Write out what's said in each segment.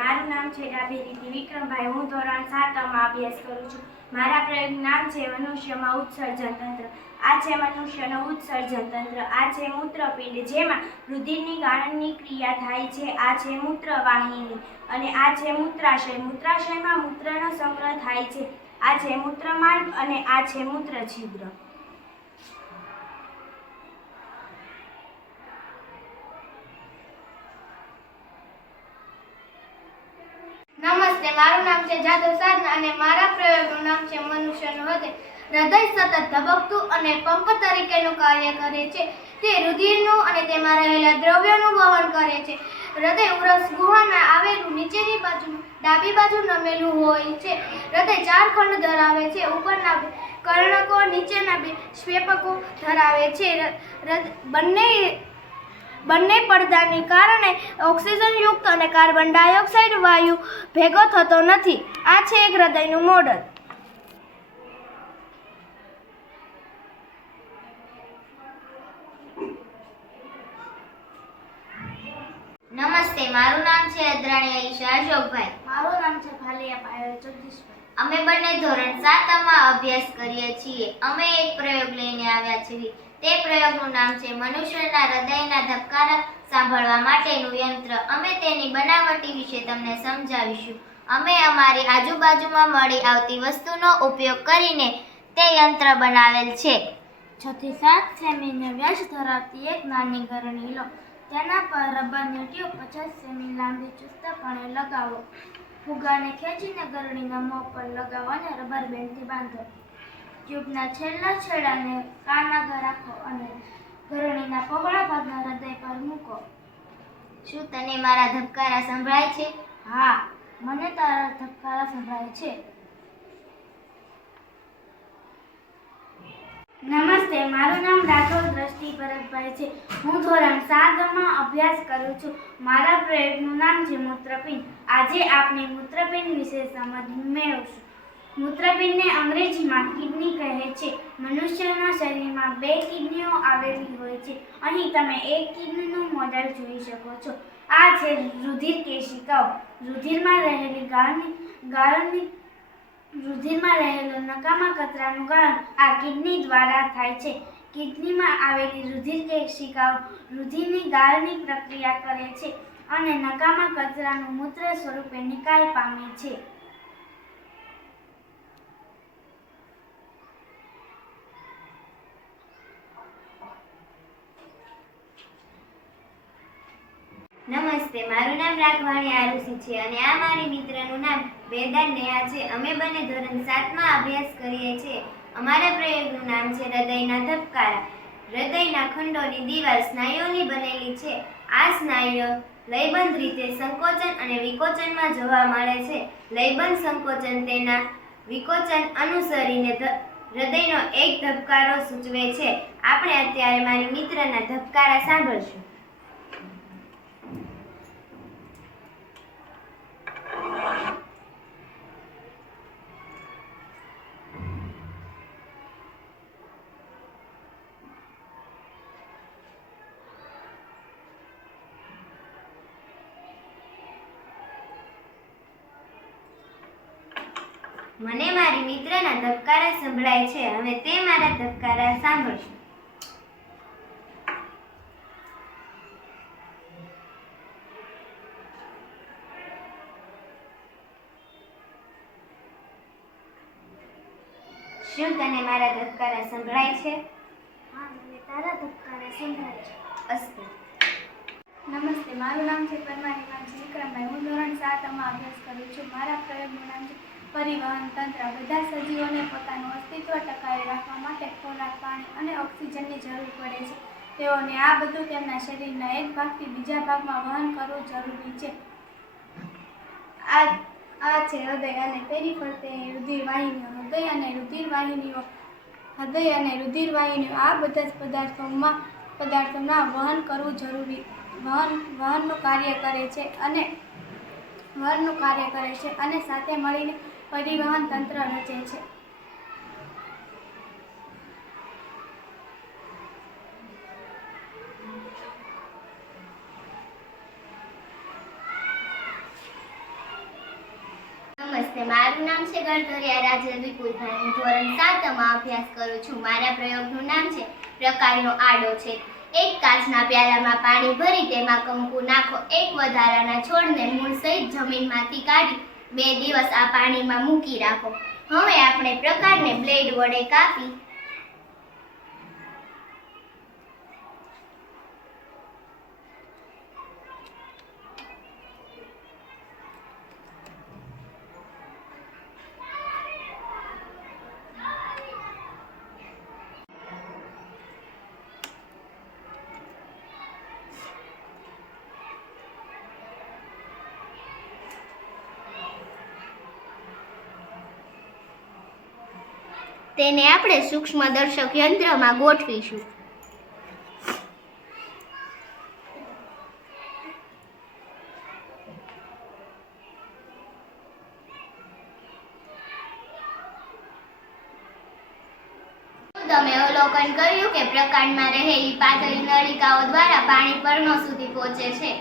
મારું નામ છે ડાભેરીથી વિક્રમભાઈ. હું ધોરણ સાતમાં અભ્યાસ કરું છું. મારા પ્રયોગનું નામ છે મનુષ્યમાં ઉત્સર્જન તંત્ર. આ છે મનુષ્યનો ઉત્સર્જન તંત્ર. આ છે મૂત્રપિંડ, જેમાં રુધિરની ગાળણની ક્રિયા થાય છે. આ છે મૂત્રવાહિની અને આ છે મૂત્રાશય. મૂત્રાશયમાં મૂત્રનો સંગ્રહ થાય છે. આ છે મૂત્રમાર્ગ અને આ છે મૂત્ર છિદ્ર નમસ્તે મારું નામ છે જાદવ સાધના અને મારા પ્રયોગનું નામ છે મનુષ્યનું હૃદય. હૃદય સતત ધબકતું અને પંપ તરીકેનું કાર્ય કરે છે. તે રુધિરનું અને તેમાં રહેલા દ્રવ્યોનું વહન કરે છે. હૃદય ઉરસ ગુહામાં આવેલું નીચેની બાજુ, ડાબી બાજુ નમેલું હોય છે. હૃદય ચાર ખંડ ધરાવે છે. ઉપરના કર્ણકો, નીચેના બે શ્વેપકો ધરાવે છે. બંને બંને પડદાને કારણે ઓક્સિજનયુક્ત અને કાર્બન ડાયોક્સાઇડ વાયુ ભેગો થતો નથી. આ છે એક હૃદયનું મોડલ. નમસ્તે મારું નામ છે અદ્રાણી ઈશા અશોકભાઈ મારું નામ છે ભાલિયા પાયલ જગદીશભાઈ. અમે બંને ધોરણ સાતમાં અભ્યાસ કરીએ છીએ. અમે એક પ્રયોગ લઈને આવ્યા છીએ. તે પ્રયોગનું નામ છે મનુષ્યના હૃદયના ધબકારા સાંભળવા માટેનું યંત્ર. અમે તેની બનાવટી વિશે તમને સમજાવીશું. અમે અમારી આજુબાજુમાં મળી આવતી વસ્તુનો ઉપયોગ કરીને તે યંત્ર બનાવેલ છે. છ થી સાત સેમીનો વ્યાસ ધરાવતી એક નાની ગરણી લો. તેના પર રબરની ટ્યુબ પચાસ સેમી લાંબી ચુસ્તપણે લગાવો. ફુગાને ખેંચીને ગરણીના મોં પર લગાવો અને રબર બેન્ડથી બાંધો. ટ્યુબના છેલ્લા છેડાને કાન આગળ રાખો અને ઘરણીના પહોળા ભાગના હૃદય પર મૂકો. શું તને મારા ધબકારા સંભળાય છે? હા, મને તારા ધબકારા સંભળાય છે. નમસ્તે, મારું નામ રાઠોડ દ્રષ્ટિ ભરતભાઈ છે. હું ધોરણ સાતમાં અભ્યાસ કરું છું. મારા પ્રયોગનું નામ છે મૂત્રપિંડ. આજે આપણે મૂત્રપિંડ વિશે સમજ મેળવશું. મૂત્રપિંડને અંગ્રેજીમાં કિડની કહે છે. મનુષ્યના શરીરમાં બે કિડનીઓ આવેલી હોય છે. અહીં તમે એક કિડનીનું મોડેલ જોઈ શકો છો. આ છે રુધિર કેશિકાઓ. રુધિરમાં રહેલી ગાળની ગાળની, રુધિરમાં રહેલું નકામા કચરાનું ગાળણ આ કિડની દ્વારા થાય છે. કિડનીમાં આવેલી રુધિર કેશિકાઓ રુધિરની ગાળની પ્રક્રિયા કરે છે અને નકામા કચરાનું મૂત્ર સ્વરૂપે નિકાલ પામે છે. નમસ્તે, મારું નામ રાઘવાણી આરુષી છે અને આ મારી મિત્રનું નામ વેદાન નેહા છે. અમે બંને ધોરણ સાતમાં અભ્યાસ કરીએ છીએ. અમારા પ્રયોગનું નામ છે હૃદયના ધબકારા. હૃદયના ખંડોની દિવાલ સ્નાયુઓની બનેલી છે. આ સ્નાયુઓ લયબંધ રીતે સંકોચન અને વિકોચનમાં જોવા મળે છે. લયબંધ સંકોચન તેના વિકોચન અનુસરીને હૃદયનો એક ધબકારો સૂચવે છે. આપણે અત્યારે મારી મિત્રના ધબકારા સાંભળશું. મને મારી મિત્રના ધબકારા સંભળાય છે. હવે તે મારા ધબકારા સાંભળશે. શું તને મારા ધબકારા સંભળાય છે? હા મને તારા ધબકારા સંભળાય છે. અસ્તુ. નમસ્તે મારું નામ છે પરમારી માનસી વિક્રમભાઈ હું ધોરણ સાતમાં અભ્યાસ કરું છું. મારા પ્રયોગનું નામ છે પરિવહન તંત્ર બધા સજીવોને પોતાનું અસ્તિત્વ ટકાવી રાખવા માટે ખોરાક, પાણી અને ઓક્સિજનની જરૂર પડે છે. તેઓને આ બધું તેમના શરીરના એક ભાગથી બીજા ભાગમાં વહન કરવું જરૂરી છે. આ આ છે હૃદય અને તેની ફરતે રુધિરવાહિનીઓ. હૃદય અને રુધિરવાહિનીઓ, હૃદય અને રુધિરવાહિનીઓ આ બધા જ પદાર્થોમાં પદાર્થોના વહન કરવું જરૂરી, વહન, વહનનું કાર્ય કરે છે અને, વહનનું કાર્ય કરે છે અને સાથે મળીને પરિવહન તંત્ર રચે છે. નમસ્તે, મારું નામ છે ગણધરિયા રાજલ વિપુલભાઈ. હું ધોરણ સાતમાં અભ્યાસ કરું છું. મારા પ્રયોગનું નામ છે, પ્રકારનો આડો છે. એક કાચના પ્યાલામાં પાણી ભરી તેમાં કંકુ નાખો. એક વધારાના છોડને મૂળ સહિત જમીનમાંથી કાઢી બે દિવસ આ પાણીમાં મૂકી રાખો. હવે આપણે પ્રકારને બ્લેડ વડે કાપી તેને આપણે સૂક્ષ્મદર્શક યંત્રમાં ગોઠવીશું. તમે અવલોકન કર્યું કે પ્રકાંડમાં રહેલી પાતળી નળિકાઓ દ્વારા પાણી પરનો સુધી પહોંચે છે.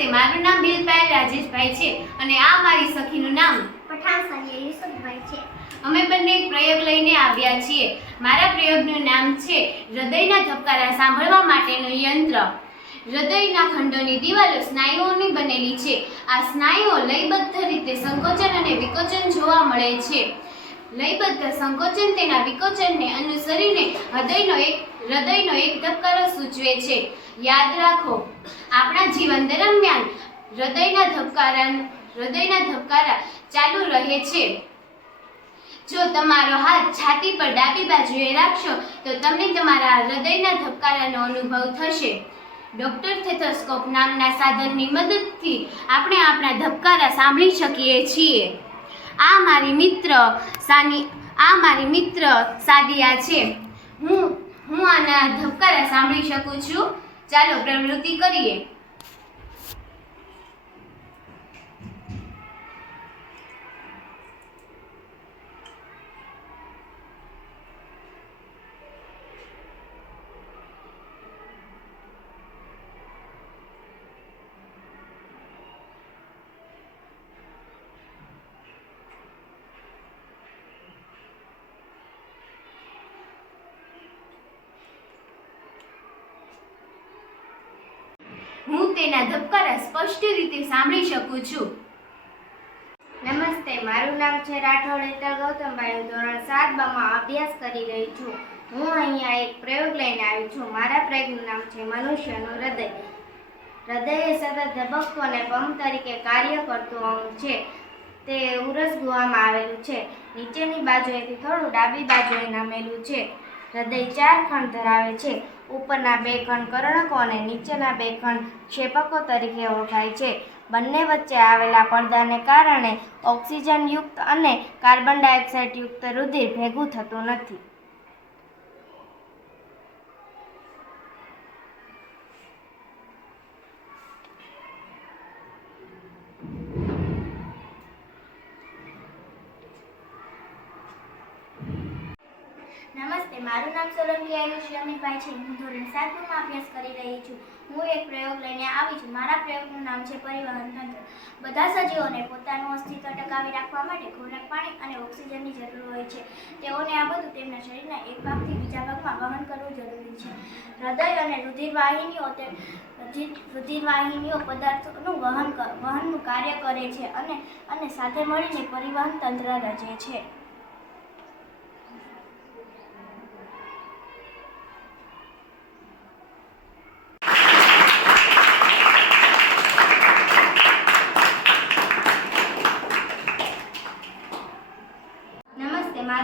નમસ્તે મારું નામ બિલપાલ રાજેશભાઈ છે અને આ મારી સખીનું નામ પઠાણ સાનિયા યુસુફભાઈ છે. અમે બંને એક પ્રયોગ લઈને આવ્યા છીએ. મારા પ્રયોગનું નામ છે હૃદયના ધબકારા સાંભળવા માટેનું યંત્ર. હૃદયના ખંડોની દિવાલો સ્નાયુઓની બનેલી છે. આ સ્નાયુઓ લયબદ્ધ રીતે સંકોચન અને વિકોચન જોવા મળે છે. લયબદ્ધ સંકોચન તેના વિકોચનને અનુસરીને હૃદયનો એક હૃદયનો એક ધબકારો સૂચવે છે. યાદ રાખો, આપણા જીવન દરમિયાન હૃદયના ધબકારા હૃદયના ધબકારા ચાલુ રહે છે. જો તમારો હાથ છાતી પર ડાબી બાજુએ રાખશો, તો તમને તમારા હૃદયના ધબકારાનો અનુભવ થશે. ડોક્ટર થેથોસ્કોપ નામના સાધનની મદદથી આપણે આપણા ધબકારા સાંભળી શકીએ છીએ. આ મારી મિત્ર સાની, આ મારી મિત્ર સાદિયા છે. હું હું આના ધબકારા સાંભળી શકું છું. ચાલો પ્રવૃત્તિ કરીએ. હું તેના ધબકારા સ્પષ્ટ રીતે સાંભળી શકું છું. નમસ્તે, મારું નામ છે રાઠોડ હેતલ ગૌતમભાઈ. હું ધોરણ સાત બામાં અભ્યાસ કરી રહી છું. હું અહીંયા એક પ્રયોગ લઈને આવી છું. મારા પ્રયોગનું નામ છે મનુષ્યનું હૃદય. હૃદય સતત ધબકતું અને પંપ તરીકે કાર્ય કરતું અંગ છે. તે ઉરસ ગુહામાં આવેલું છે. નીચેની બાજુએથી થોડું ડાબી બાજુએ નમેલું છે. હૃદય ચાર ખંડ ધરાવે છે. ઉપરના બે ખંડ કર્ણકો અને નીચેના બે ખંડ ક્ષેપકો તરીકે ઓળખાય છે. બંને વચ્ચે આવેલા પડદાને કારણે ઓક્સિજનયુક્ત અને કાર્બન ડાયોક્સાઇડયુક્ત રુધિર ભેગું થતું નથી. મારું નામ સોલંકી આયુષી અમિતભાઈ છે. હું ધોરણ સાતમાં અભ્યાસ કરી રહી છું. હું એક પ્રયોગ લઈને આવી છું. મારા પ્રયોગનું નામ છે પરિવહન તંત્ર. બધા સજીવોને પોતાનું અસ્તિત્વ ટકાવી રાખવા માટે ખોરાક, પાણી અને ઓક્સિજનની જરૂર હોય છે. તેઓને આ બધું તેમના શરીરના એક ભાગથી બીજા ભાગમાં વહન કરવું જરૂરી છે. હૃદય અને રુધિરવાહિનીઓ તે રુધિર- રુધિર પદાર્થોનું વહન વહનનું કાર્ય કરે છે અને અને સાથે મળીને પરિવહન તંત્ર રચે છે.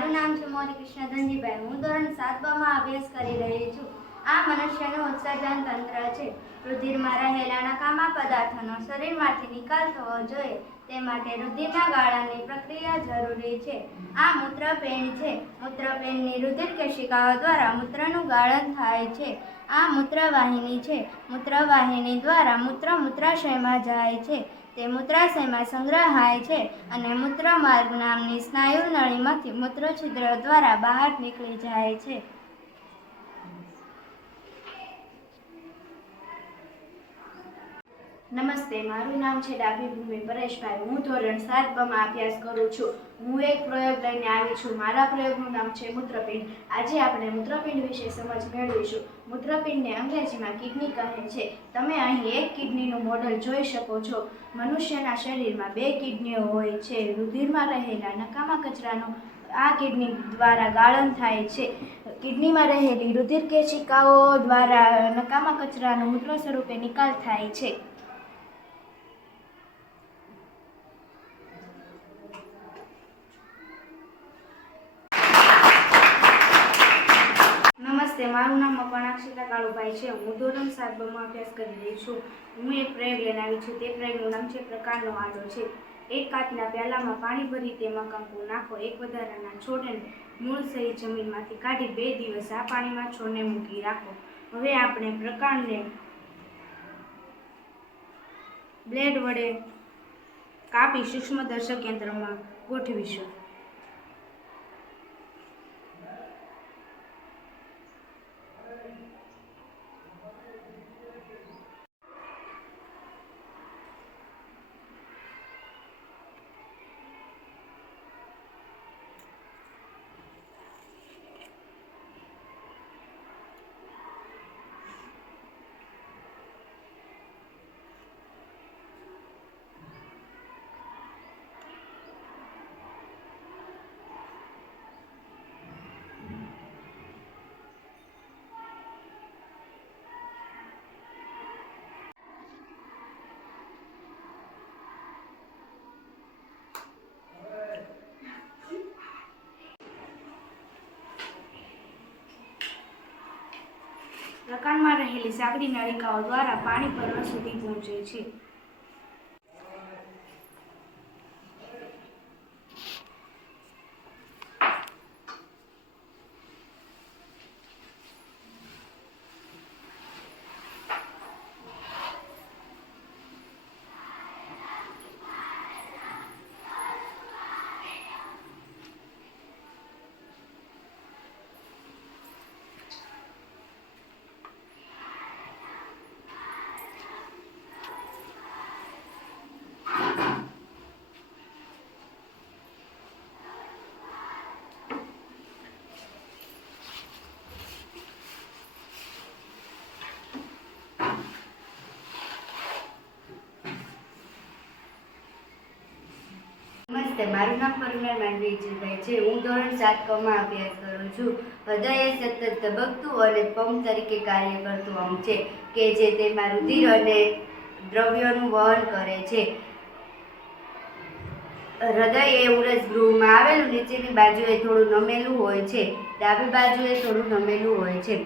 મારું નામ છે મોરી કૃષ્ણ હું ધોરણ સાતમાં અભ્યાસ કરી રહી છું. આ મનુષ્યનું ઉત્સર્જન તંત્ર છે. રુધિરમાં રહેલા નકામા પદાર્થોનો શરીરમાંથી નિકાલ થવો જોઈએ. તે માટે રુધિરના ગાળાની પ્રક્રિયા જરૂરી છે. આ મૂત્રપેણ છે. મૂત્રપેણની રુધિર કેશિકાઓ દ્વારા મૂત્રનું ગાળન થાય છે. આ મૂત્રવાહિની છે. મૂત્રવાહિની દ્વારા મૂત્ર મૂત્રાશયમાં જાય છે. તે મૂત્રાશયમાં સંગ્રહાય છે અને મૂત્રમાર્ગ નામની સ્નાયુ નળીમાંથી મૂત્રછિદ્ર દ્વારા બહાર નીકળી જાય છે. નમસ્તે, મારું નામ છે ડાભી ભૂમિ પરેશભાઈ. હું ધોરણ સાતમાં અભ્યાસ કરું છું. હું એક પ્રયોગ લઈને આવી છું. મારા પ્રયોગનું નામ છે મૂત્રપિંડ. આજે આપણે મૂત્રપિંડ વિશે સમજ મેળવીશું. મૂત્રપિંડને અંગ્રેજીમાં કિડની કહે છે. તમે અહીં એક કિડનીનું મોડલ જોઈ શકો છો. મનુષ્યના શરીરમાં બે કિડનીઓ હોય છે. રુધિરમાં રહેલા નકામા કચરાનું આ કિડની દ્વારા ગાળન થાય છે. કિડનીમાં રહેલી રુધિર કેશિકાઓ દ્વારા નકામા કચરાનો મૂત્ર સ્વરૂપે નિકાલ થાય છે. મારું નામ અપર્ણાક્ષિતા કાળુભાઈ છે. હું ધોરણ સાતમાં અભ્યાસ કરી રહી છું. હું એક પ્રયોગ લઈને આવી છું. તે પ્રયોગનું નામ છે પ્રકારનો આડો છે. એક કાચના પ્યાલામાં પાણી ભરી તેમાં કંકુ નાખો. એક વધારાના છોડને મૂળ સહિત જમીનમાંથી કાઢી બે દિવસ આ પાણીમાં છોડને મૂકી રાખો. હવે આપણે પ્રકારને બ્લેડ વડે કાપી સૂક્ષ્મદર્શક યંત્રમાં ગોઠવીશું. પ્રકાંડમાં રહેલી સાંકડી નળિકાઓ દ્વારા પાણી પર્વત સુધી પહોંચે છે. નમસ્તે, મારું નામ કરુણા માંડવીજીભાઈ છે. હું ધોરણ સાત કમાં અભ્યાસ કરું છું. હૃદય એ સતત ધબકતું અને પંપ તરીકે કાર્ય કરતું અંગ છે કે જે તેમાં રુધિર અને દ્રવ્યોનું વહન કરે છે. હૃદય એ ઉરજ ગૃહમાં આવેલું, નીચેની બાજુએ થોડું નમેલું હોય છે. ડાબી બાજુએ થોડું નમેલું હોય છે.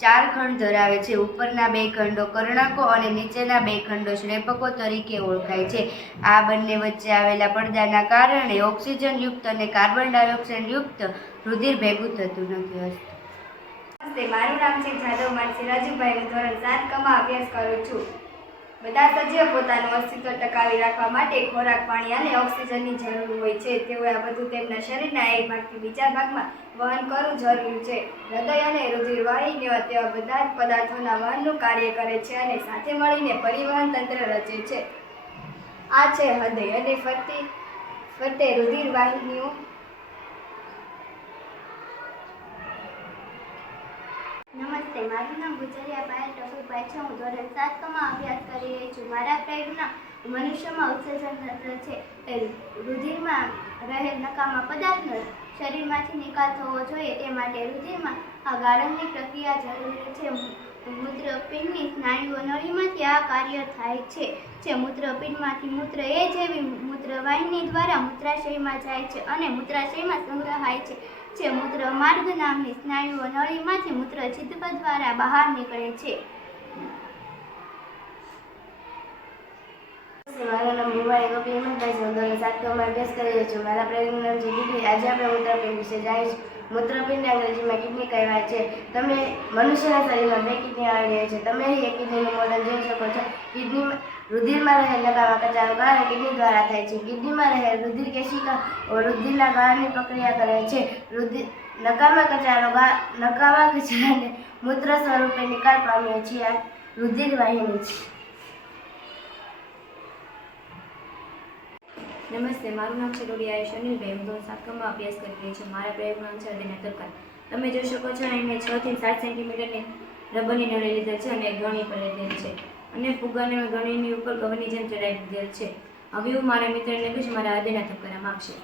ચાર ખંડ ધરાવે છે. ઉપરના બે ખંડો કર્ણકો અને નીચેના બે ખંડો શ્લેપકો તરીકે ઓળખાય છે. આ બંને વચ્ચે આવેલા પડદાના કારણે ઓક્સિજન યુક્ત અને કાર્બન ડાયોક્સાઇડ યુક્ત રુધિર ભેગું થતું નથી નમસ્તે, મારું નામ છે જાદવ માનસી રાજુભાઈ ધોરણ સાત કમાં અભ્યાસ કરું છું. બધા સજીવો પોતાનું અસ્તિત્વ ટકાવી રાખવા માટે ખોરાક, પાણી અને ઓક્સિજનની જરૂર હોય છે. તેઓએ આ બધું તેમના શરીરના એક ભાગથી બીજા ભાગમાં વહન કરવું જરૂરી છે. હૃદય અને રુધિર વાહિનીઓ તેવા બધા જ પદાર્થોના વહનનું કાર્ય કરે છે અને સાથે મળીને પરિવહન તંત્ર રચે છે. આ છે હૃદય અને ફરતી, ફરતે રુધિર નમસ્તે, મારું નામ ગુજરિયા પાયલ ટપુભાઈ છે હું ધોરણ સાતમાં અભ્યાસ કરી રહી છું. મારા પ્રયોગના મનુષ્યમાં ઉત્સર્જન તંત્ર છે. એ રુધિરમાં રહેલ નકામા પદાર્થનો શરીરમાંથી નિકાલ થવો જોઈએ તે માટે રુધિરમાં આ ગાળણની પ્રક્રિયા જરૂરી છે. મૂત્રપિંડની સ્નાયુઓ નળીમાંથી આ કાર્ય થાય છે, જે મૂત્રપિંડમાંથી મૂત્ર એ જેવી મૂત્રવાહિની દ્વારા મૂત્રાશયમાં જાય છે અને મૂત્રાશયમાં સંગ્રહાય છે. જે મૂત્ર માર્ગ નામની સ્નાયુઓ નળીમાંથી મૂત્ર છિદ્ર દ્વારા બહાર નીકળે છે. મારું પ્રયોગનું કિડની આજે આપણે મૂત્રપિંડ વિશે જાણીશું મૂત્રપિંડને અંગ્રેજીમાં કિડની કહેવાય છે, તમે મનુષ્યના શરીરમાં બે કિડની આવેલી છે. તમે અહીં એક કિડનીનું મોડલ જોઈ શકો છો. કિડનીમાં રુધિરમાં રહેલ નકામા કચરાનો ગાળો કિડની દ્વારા થાય છે. કિડનીમાં રહેલ રુધિર કેશિકા રુધિરના ગાળાની પ્રક્રિયા કરે છે. રુધિર નકામા કચરાનો ગા, નકામા કચરાને મૂત્ર સ્વરૂપે નિકાલ પામ્યો છે. આ રુધિર વાહિની છે. નમસ્તે, મારું નામ છે ડોડિયા સુનિલભાઈ હું ધોરણ સાતમમાં અભ્યાસ કરી રહી છું. મારા પ્રયોગનું છે હૃદયના ધબકાર તમે જોઈ શકો છો મેં છ થી સાત સેન્ટીમીટરની રબરની નળી લીધેલ છે અને ગણી પણ લીધેલ છે. અને ફુગાને મેં ગણીની ઉપર ગવની જેમ ચડાવી દીધેલ છે. હવે હું મારા મિત્રને કહીશ, મારા હૃદયના ધબકારા માગશે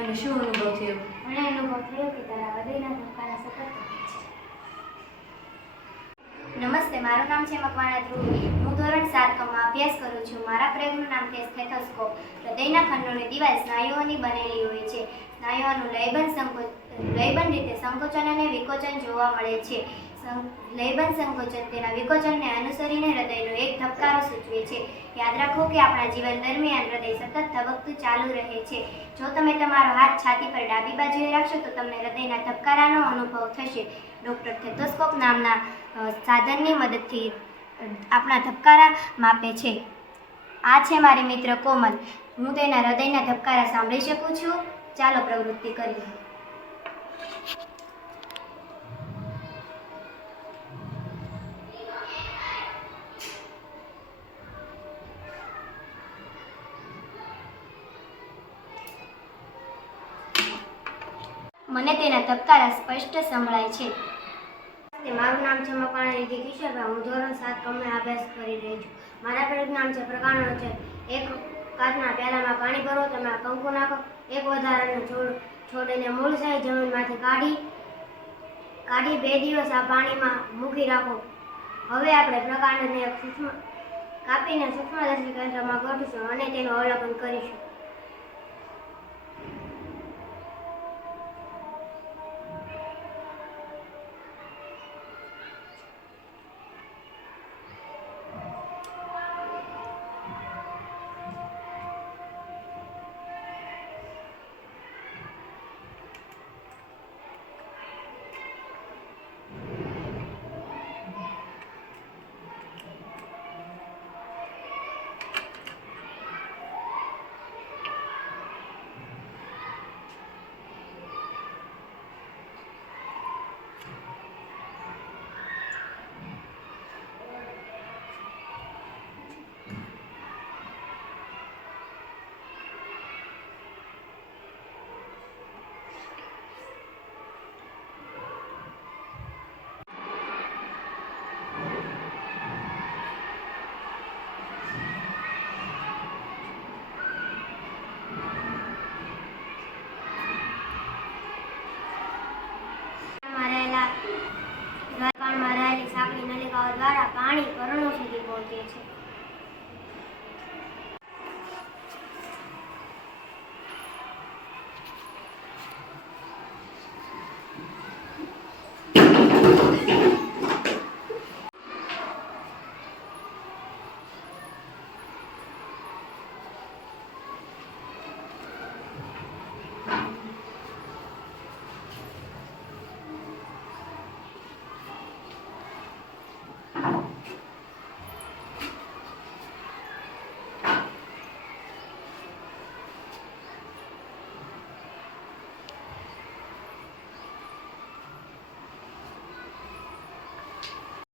અને શું અનુભવ થયો? મને અનુભવ થયો કે તારા હૃદયના ધબકારા સતત નમસ્તે, મારું નામ છે મકવાણા ધ્રુવ. હું ધોરણ સાતમાં અભ્યાસ કરું છું. મારા પ્રયોગનું નામ છે સ્ટેથોસ્કોપ. હૃદયના ખંડોની દિવાલ સ્નાયુઓની બનેલી હોય છે. સ્નાયુઓનું લયબંધ સંકોચ લયબંધ રીતે સંકોચન અને વિકોચન જોવા મળે છે. લયબંધ સંકોચન તેના વિકોચનને અનુસરીને હૃદયનો એક ધબકારો સૂચવે છે. યાદ રાખો કે આપણા જીવન દરમિયાન હૃદય સતત ધબકતું ચાલુ રહે છે. જો તમે તમારો હાથ છાતી પર ડાબી બાજુએ રાખશો તો તમને હૃદયના ધબકારાનો અનુભવ થશે. ડૉક્ટર થેટોસ્કોપ નામના સાધનની મદદથી આપણા ધબકારા માપે છે. આ છે મારી મિત્ર કોમલ. હું તેના હૃદયના ધબકારા સાંભળી શકું છું. ચાલો પ્રવૃત્તિ કરીએ. મને તેના ધબકારા સ્પષ્ટ સંભળાય છે. મારું નામ છે મકવાણા નિધિ કિશોરભાઈ હું ધોરણ સાત કમે અભ્યાસ કરી રહી છું. મારા પ્રયોગ નામ છે પ્રકારનો છે. એક કાચના પ્યાલામાં પાણી ભરો, તમે કંકુ નાખો. એક વધારાનો છોડ છોડીને મૂળ સાઈ જમીનમાંથી કાઢી કાઢી બે દિવસ આ પાણીમાં મૂકી રાખો. હવે આપણે પ્રકાંડને એક સૂક્ષ્મ કાપીને સૂક્ષ્મદર્શી કેન્દ્રમાં ગોઠવીશું અને તેનું અવલોકન કરીશું.